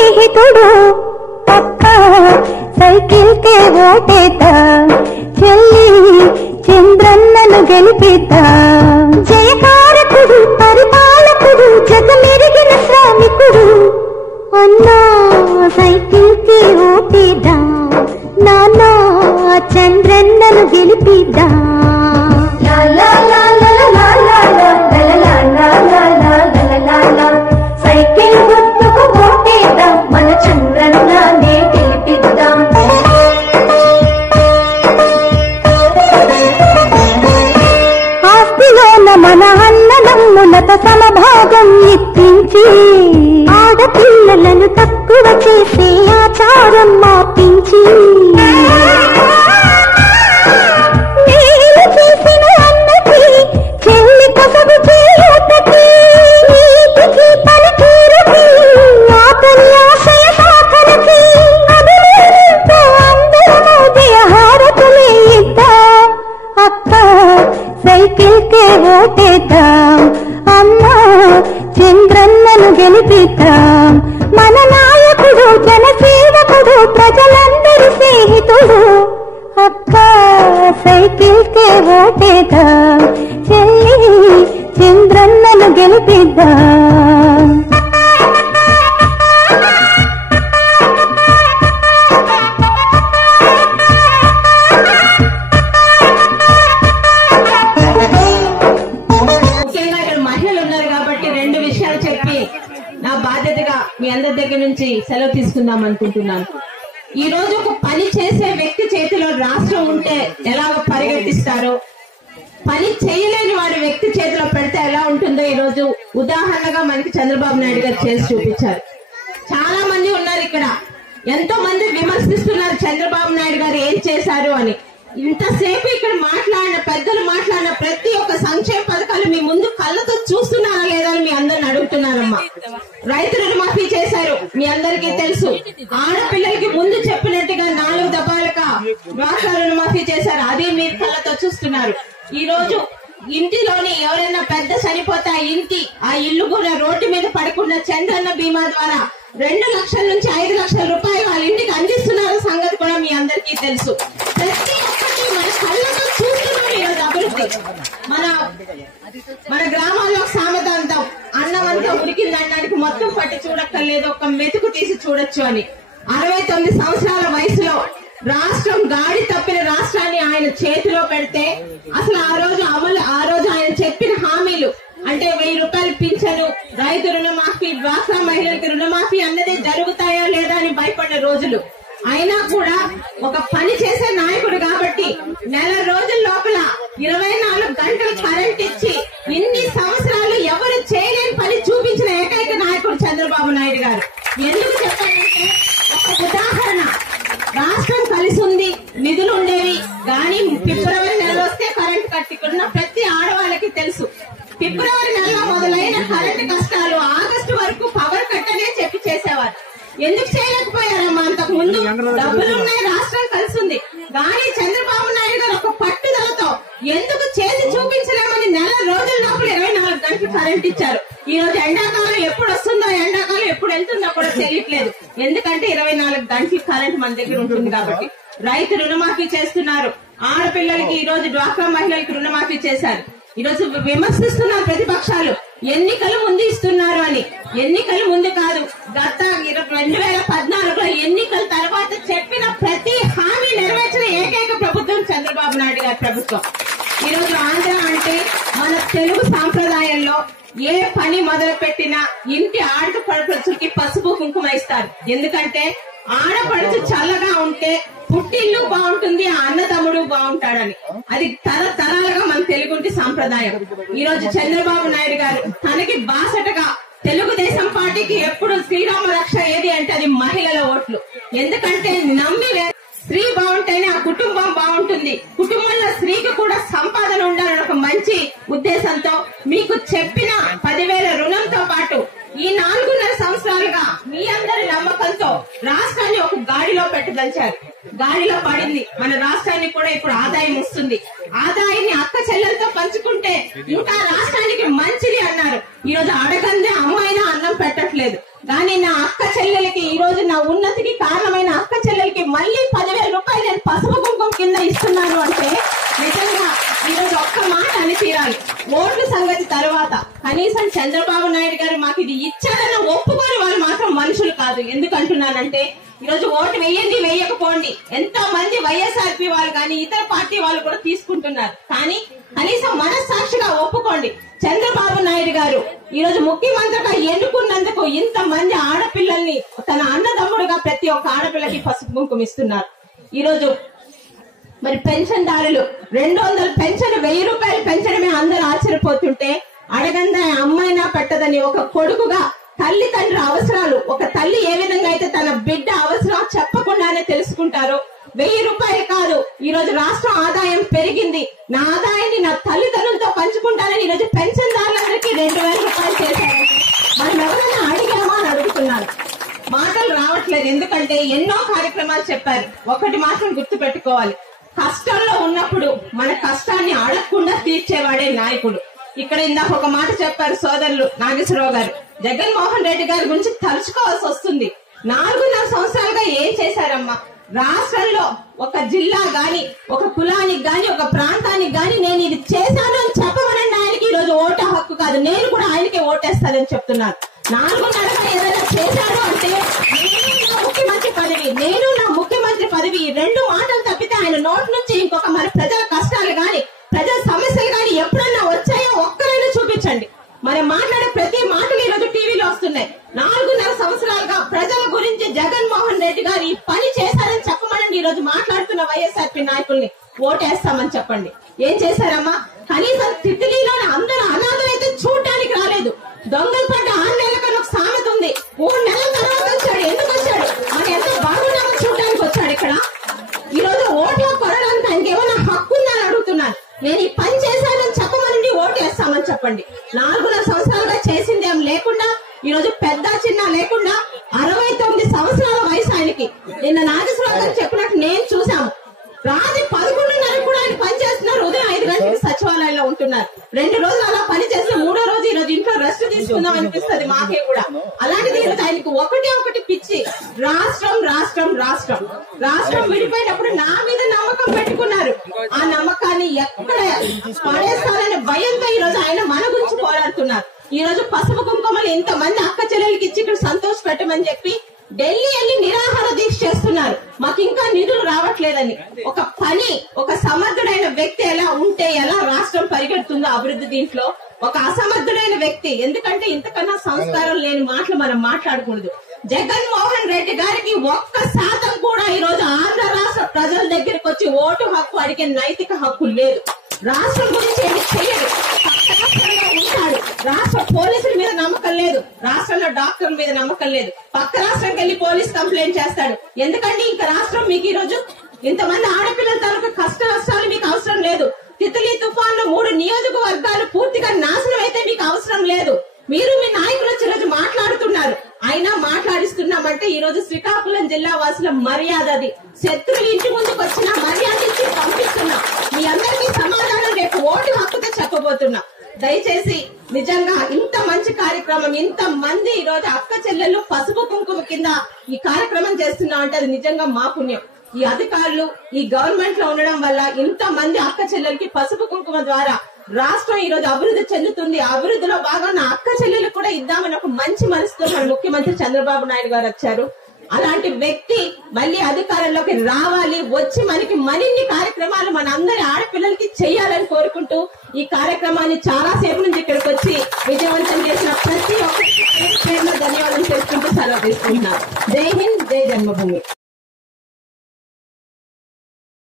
స్నేహితుడు పక్క సైకిల్ కే ఓటేద్దా చెల్లి చంద్రన్నను గెలిపిద్దా జయకారకుడు పరిపాలకుడు జగమెరిగిన శ్రామికుడు అన్నా సైకిల్ కే ఓటేద్దా నాన్న చంద్రన్నను గెలిపిద్దా సైకిల్ గుర్తుకు ఓటేద్దాం మన చంద్రన్ననే గెలిపిద్దాం ఆస్తిలోన మన అన్నదమ్ములతో సమభాగం ఇప్పించి ఆడపిల్లలను తక్కువ చేసే ఆచారం మాపించి సైకిల్ కే ఓటేద్దాం అమ్మా చంద్రన్నను గెలిపిద్దాం మన నాయకుడు జనసేవకుడు ప్రజలందరి స్నేహితుడు అక్క సైకిల్ కే ఓటేద్దాం చెల్లి చంద్రన్నను గెలిపిద్దాం నా బాధ్యతగా మీ అందరి దగ్గర నుంచి సెలవు తీసుకుందాం అనుకుంటున్నాను. ఈ రోజు ఒక పని చేసే వ్యక్తి చేతిలో రాష్ట్రం ఉంటే ఎలా పరిగెట్టిస్తారో, పని చేయలేని వాడి వ్యక్తి చేతిలో పెడితే ఎలా ఉంటుందో ఈ రోజు ఉదాహరణగా మనకి చంద్రబాబు నాయుడు గారు చేసి చూపించారు. చాలా మంది ఉన్నారు ఇక్కడ, ఎంతో మంది విమర్శిస్తున్నారు చంద్రబాబు నాయుడు గారు ఏం చేశారు అని. ఇంతసేపు ఇక్కడ మాట్లాడిన పెద్దలు మాట్లాడిన ప్రతి ఒక్క సంక్షేమ పథకాలు మీ ముందు కళ్ళతో చూస్తున్నారా లేదా అని మీ అందరిని అడుగుతున్నారమ్మా. రైతు రుణమాఫీ చేశారు, మీ అందరికీ తెలుసు. ఆడపిల్లలకి ముందు చెప్పినట్టుగా 4 దఫాలుగా డ్వాక్రా రుణమాఫీ చేశారు, అది మీరు కళ్ళతో చూస్తున్నారు. ఈ రోజు ఇంటిలోని ఎవరైనా పెద్ద చనిపోతే ఆ ఇల్లు కూడా రోడ్డు మీద పడకుండా చంద్రన్న బీమా ద్వారా 2 లక్షల నుంచి 5 లక్షల రూపాయలు వాళ్ళ ఇంటికి అందిస్తున్నారు సంగతి కూడా మీ అందరికీ తెలుసు. ప్రతి ఒక్కటి మన కళ్ళతో చూస్తున్నాం ఈరోజు అభివృద్ధి. మన గ్రామాల్లో సామెత అంటాం, అన్నం అంతా ఉడికింది అన్నానికి మొత్తం పట్టి చూడక్కర్లేదు, ఒక మెతుకు తీసి చూడొచ్చు అని. 69 సంవత్సరాల వయసులో రాష్ట్రం గాడి తప్పిన రాష్ట్రాన్ని ఆయన చేతిలో పెడితే అసలు ఆ రోజు ఆయన చెప్పిన హామీలు అంటే 1000 రూపాయలు పింఛను, రైతు రుణమాఫీ, డ్వాక్రా మహిళలకు రుణమాఫీ అన్నది జరుగుతాయా లేదా అని భయపడిన రోజులు. అయినా కూడా ఒక పని చేసే నాయకుడు కాబట్టి నెల రోజుల లోపల 24 గంటలు కరెంట్ ఇచ్చి ఇన్ని సంవత్సరాలు ఎవరు చేయలేని పని చూపించిన ఏకైక నాయకుడు చంద్రబాబు నాయుడు గారు. ఎందుకు చెప్పాలంటే ఒక ఉదాహరణ, రాష్ట్రం కలిసి ఉంది, నిధులు ఉండేవి, కానీ ఫిబ్రవరి నెల వస్తే కరెంట్ కట్టుకున్న ప్రతి ఆడవాళ్ళకి తెలుసు. ఫిబ్రవరి నెలలో మొదలైన కరెంటు కష్టాలు ఆగస్టు వరకు పవర్ కట్ అనే చెప్పి చేసేవారు. ఎందుకు చేయలేకపోయారమ్మా? అంతకు ముందు డబ్బులున్నాయి, రాష్ట్రం కలిసి ఉంది, కానీ చంద్రబాబు నాయుడు గారు ఒక పట్టుదలతో ఎందుకు చేసి చూపించలేమని నెల రోజుల లోపల 24 గంటలు కరెంట్ ఇచ్చారు. ఈ రోజు ఎండాకాలం ఎప్పుడు వస్తుందో, ఎండాకాలం ఎప్పుడు వెళ్తుందో కూడా తెలియట్లేదు. ఎందుకంటే 24 గంటలు కరెంట్ మన దగ్గర ఉంటుంది కాబట్టి. రైతు రుణమాఫీ చేస్తున్నారు, ఆడపిల్లలకి ఈ రోజు డ్వాక్రా మహిళలకు రుణమాఫీ చేశారు. ఈ రోజు విమర్శిస్తున్నారు ప్రతిపక్షాలు, ఎన్నికల ముందు ఇస్తున్నారు అని. ఎన్నికల ముందు కాదు, గత 2014లో ఎన్నికల తర్వాత చెప్పిన ప్రతి హామీ నెరవేర్చిన ఏకైక ప్రభుత్వం చంద్రబాబు నాయుడు గారి ప్రభుత్వం. ఈ రోజు ఆంధ్ర అంటే మన తెలుగు సాంప్రదాయంలో ఏ పని మొదలు పెట్టినా ఇంటి ఆడపడుచుకి పసుపు కుంకుమ ఇస్తారు. ఎందుకంటే ఆడపడుచు చల్లగా ఉంటే పుట్టిల్లు బాగుంటుంది, ఆ అన్నతమ్ముడు బాగుంటాడని. అది తరతరాలుగా మన తెలుగుంటి సాంప్రదాయం. ఈ రోజు చంద్రబాబు నాయుడు గారు తనకి బాసటగా తెలుగుదేశం పార్టీకి ఎప్పుడు శ్రీరామ రక్ష ఏది అంటే అది మహిళల ఓట్లు. ఎందుకంటే నమ్మి స్త్రీ బాగుంటేనే ఆ కుటుంబం బాగుంటుంది, కుటుంబంలో స్త్రీకి కూడా సంపాదన ఉండాలని ఒక మంచి ఉద్దేశంతో మీకు చెప్పిన 10,000 రుణంతో పాటు ఈ 4.5 సంవత్సరాలుగా మీ అందరి నమ్మకంతో రాష్ట్రాన్ని ఒక గాడిలో పెట్టదలిచారు. గాడిలో పడింది, మన రాష్ట్రానికి కూడా ఇప్పుడు ఆదాయం వస్తుంది. ఆదాయాన్ని అక్క చెల్లెలతో పంచుకుంటే ఇంకా రాష్ట్రానికి మంచిది అన్నారు. ఈ రోజు అడగందే అమ్మాయినా అన్నం పెట్టట్లేదు, కానీ నా అక్క చెల్లెలకి ఈ అంటే నిజంగా ఈరోజు ఒక్క మాట అని తీరాలి. ఓట్ల సంగతి తర్వాత కనీసం చంద్రబాబు నాయుడు గారు మాకు ఇది ఇచ్చారన్న ఒప్పుకొని వాళ్ళు మాత్రం మనుషులు కాదు. ఎందుకంటున్నానంటే ఈరోజు ఓటు వేయండి వేయకపోండి ఎంతో మంది వైఎస్ఆర్పీ వాళ్ళు కానీ ఇతర పార్టీ వాళ్ళు కూడా తీసుకుంటున్నారు. కానీ కనీసం మనస్సాక్షిగా ఒప్పుకోండి. చంద్రబాబు నాయుడు గారు ఈరోజు ముఖ్యమంత్రిగా ఎన్నుకున్నందుకు ఇంత మంది ఆడపిల్లల్ని తన అన్నదమ్ముడుగా ప్రతి ఒక్క ఆడపిల్లకి పసుపు కుంకుమ ఇస్తున్నారు. ఈరోజు మరి పెన్షన్దారులు 200 పెన్షన్ 1000 రూపాయలు పెంచడమే అందరూ ఆశ్చర్యపోతుంటే అడగందా అమ్మాయినా పెట్టదని ఒక కొడుకుగా తల్లిదండ్రుల అవసరాలు, ఒక తల్లి ఏ విధంగా అయితే తన బిడ్డ అవసరం చెప్పకుండానే తెలుసుకుంటారో 1000 రూపాయలు కాదు, ఈ రోజు రాష్ట్రం ఆదాయం పెరిగింది, నా ఆదాయాన్ని నా తల్లిదండ్రులతో పంచుకుంటానని ఈరోజు పెన్షన్దారులందరికీ 2000 రూపాయలు చేశారు. మనం ఎవరైనా అడిగామా అని అడుగుతున్నాను. మాటలు రావట్లేదు, ఎందుకంటే ఎన్నో కార్యక్రమాలు చెప్పారు. ఒకటి మాత్రం గుర్తు పెట్టుకోవాలి, కష్టంలో ఉన్నప్పుడు మన కష్టాన్ని అడగకుండా తీర్చేవాడే నాయకుడు. ఇక్కడ ఇందాక ఒక మాట చెప్పారు సోదరులు నాగేశ్వరరావు గారు, జగన్మోహన్ రెడ్డి గారి గురించి తలుచుకోవాల్సి వస్తుంది. 4.5 సంవత్సరాలుగా ఏం చేశారమ్మా? రాష్ట్రంలో ఒక జిల్లా గాని, ఒక కులానికి గాని, ఒక ప్రాంతానికి గాని నేను ఇది చేశాను అని చెప్పమనండి. ఆయనకి ఈ రోజు ఓటు హక్కు కాదు, నేను కూడా ఆయనకే ఓటేస్తానని చెప్తున్నాను. 4.5 ఏదైనా చేశాడు అంటే నేను నా ముఖ్యమంత్రి పదవి 2 మాటలు తప్పితే ఆయన నోటి నుంచి ఇంకొక మన ప్రజల కష్టాలు గాని ప్రజల సమస్యలు గాని ఎప్పుడన్నా వచ్చాయో ఒక్కరైనా చూపించండి. మనం మాట్లాడే ప్రతి మాటలు ఈరోజు టీవీలో వస్తున్నాయి. 4.5 సంవత్సరాలుగా ప్రజల గురించి జగన్మోహన్ రెడ్డి గారు ఈ పని చేశారని చెప్పమనండి. ఈ రోజు మాట్లాడుతున్న వైఎస్ఆర్పీ నాయకుల్ని ఓటేస్తామని చెప్పండి. ఏం చేశారమ్మా? కనీసం తిట్టిలీలోని అందరూ అనాథలైతే చూడటానికి రాలేదు. దొంగలు పడ్డ 6 నెలల కన్నా ఒక సామెత ఉంది. 3 నెలల తర్వాత వచ్చాడు. ఎందుకు వచ్చాడు? మనం ఎంతో బాగున్నామని చూడటానికి వచ్చాడు. ఇక్కడ ఈ రోజు ఓట్లు కొనడానికి ఆయనకి ఏమైనా హక్కు ఉందని అడుగుతున్నాను. నేను ఈ పని చేశానని చెప్పమనండి, ఓటు వేస్తామని చెప్పండి. 4.5 సంవత్సరాలుగా చేసింది ఏం లేకుండా ఈ రోజు పెద్ద చిన్న లేకుండా 69 సంవత్సరాల వయసు ఆయనకి. నిన్న నాగేశ్వరరావు గారు చెప్పినట్టు నేను చూసాము. రాత్రి 11:30 కూడా ఆయన పని చేస్తున్నారు, ఉదయం 5 గంటలకు సచివాలయంలో ఉంటున్నారు. 2 రోజులు అలా పని చేసిన 3వ రోజు ఈ రోజు ఇంట్లో రెస్ట్ తీసుకుందాం అనిపిస్తుంది మాకే కూడా. అలాంటిది ఈరోజు ఆయనకి ఒకటి పిచ్చి, రాష్ట్రం రాష్ట్రం రాష్ట్రం రాష్ట్రం విడిపోయినప్పుడు నా మీద నమ్మకం పెట్టుకున్నారు. ఆ నమ్మకాన్ని ఎక్కడ పడేస్తారనే భయంతో ఈ రోజు ఆయన మన గురించి పోరాడుతున్నారు. ఈ రోజు పసుపు కుంకుమలు ఇంతమంది అక్క చెల్లెలకి ఇచ్చి ఇక్కడ సంతోష పెట్టమని చెప్పి ఢిల్లీ వెళ్ళి నిరాహార దీక్ష చేస్తున్నారు. మాకు ఇంకా నిధులు రావట్లేదని. ఒక సమర్థుడైన వ్యక్తి ఎలా ఉంటే ఎలా రాష్ట్రం పరిగెడుతుందో అభివృద్ధి, దీంట్లో ఒక అసమర్థుడైన వ్యక్తి, ఎందుకంటే ఇంతకన్నా సంస్కారం లేని మాటలు మనం మాట్లాడకూడదు. జగన్మోహన్ రెడ్డి గారికి 1% కూడా ఈ రోజు ఆంధ్ర రాష్ట్ర ప్రజల దగ్గరకు వచ్చి ఓటు హక్కు అడిగే నైతిక హక్కు లేదు. రాష్ట్రం గురించి ఏమి చేయడు, ఉంటాడు. రాష్ట్ర పోలీసుల మీద నమ్మకం లేదు, రాష్ట్రంలో డాక్టర్ల మీద నమ్మకం లేదు. పక్క రాష్ట్రంకి వెళ్లి పోలీస్ కంప్లైంట్ చేస్తాడు. ఎందుకంటే ఇంకా రాష్ట్రం మీకు ఈ రోజు ఇంతమంది ఆడపిల్లల తాలూకు కష్ట నష్టాలు మీకు అవసరం లేదు. తితలి తుఫాన్లు 3 నియోజకవర్గాలు పూర్తిగా నాశనం అయితే మీకు అవసరం లేదు. మీరు మీ నాయకులు వచ్చి రోజు మాట్లాడుతున్నారు, అయినా మాట్లాడిస్తున్నామంటే ఈ రోజు శ్రీకాకుళం జిల్లా వాసుల మర్యాద అది. శత్రువులు ఇంటి ముందుకు వచ్చిన మర్యాద ఇచ్చి పంపిస్తున్నాం. మీ అందరికీ సమాధానం రేపు ఓటు హక్కుతో చెప్పబోతున్నా. దయచేసి నిజంగా ఇంత మంచి కార్యక్రమం, ఇంత మంది ఈ రోజు అక్క చెల్లెళ్ళు పసుపు కుంకుమ కింద ఈ కార్యక్రమం చేస్తున్నాం అంటే అది నిజంగా మా పుణ్యం. ఈ అధికారులు ఈ గవర్నమెంట్ లో ఉండడం వల్ల ఇంత మంది అక్క చెల్లెలకి పసుపు కుంకుమ ద్వారా రాష్ట్రం ఈ రోజు అభివృద్ధి చెందుతుంది. అభివృద్ధిలో భాగంగా అక్క చెల్లెలకు కూడా ఇద్దామని ఒక మంచి మనసుతో మన ముఖ్యమంత్రి చంద్రబాబు నాయుడు గారు వచ్చారు. అలాంటి వ్యక్తి మళ్ళీ అధికారంలోకి రావాలి, వచ్చి మనకి మరిన్ని కార్యక్రమాలు మన అందరి ఆడపిల్లలకి చేయాలని కోరుకుంటూ ఈ కార్యక్రమాన్ని చాలా సేపు నుంచి ఇక్కడికి వచ్చి విజయవంతం చేసిన ప్రతి ఒక్కరికి ధన్యవాదాలు చేసుకుంటూ సెలవు తీసుకుంటున్నాను.